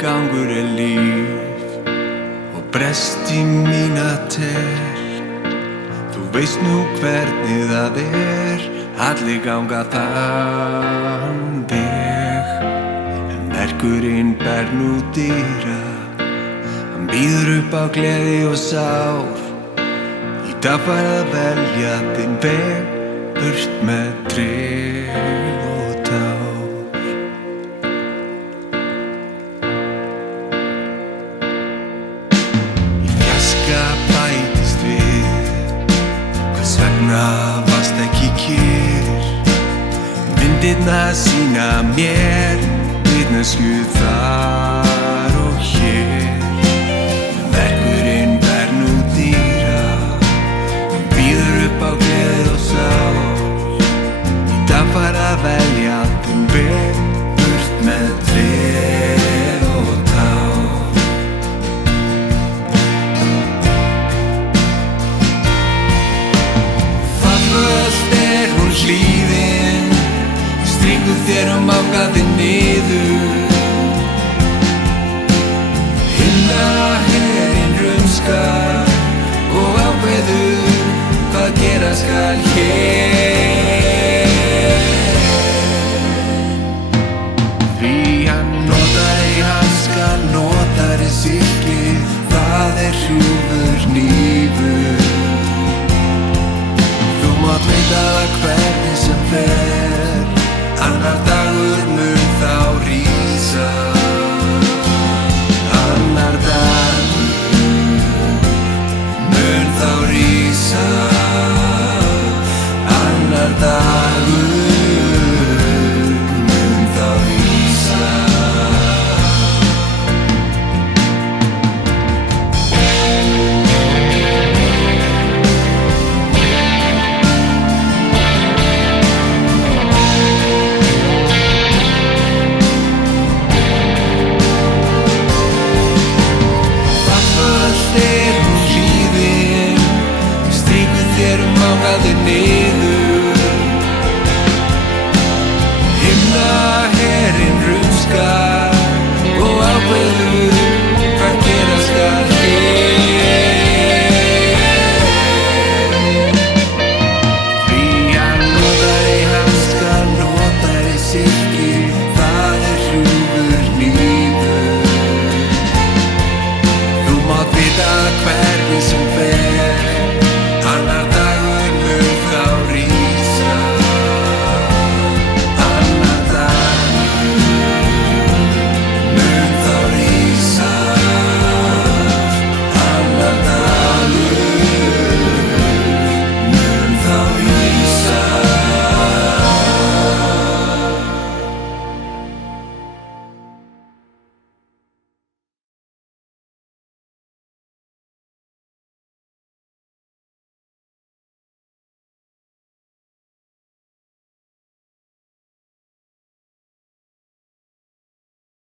gangur líf og brest í mínater. Þú veist nú hvernig það allir ganga þann veg. En verkurinn ber nú dyra, hann býður upp á gleði og sár. Í dag færð að velja þinn veg, burt með treg og tár. Í fjarska bætist við, hvers vegna varst ekki kyrr. Myndirnar sýna mér vitneskju þar og hér. Verkurinn ber nú dýra, hann býður upp á gleði og sár. Í dag færð að velja þinn veg, burt með treg og tár. Fallvölt hún hlíðin, strýkur þér mákaði niður. Himnaherinn rumskar og ákveður hvað gera skal hér. Því hann notari hanska, notari silki, það hrjúfur hnífur. Þú mátt veita það hvernig sem fer, annar dagur mun þá rísa. Annar dagur mun þá rísa. Annar dagur mun þá rísa. Mákaði niður. Himnaherinn rumskar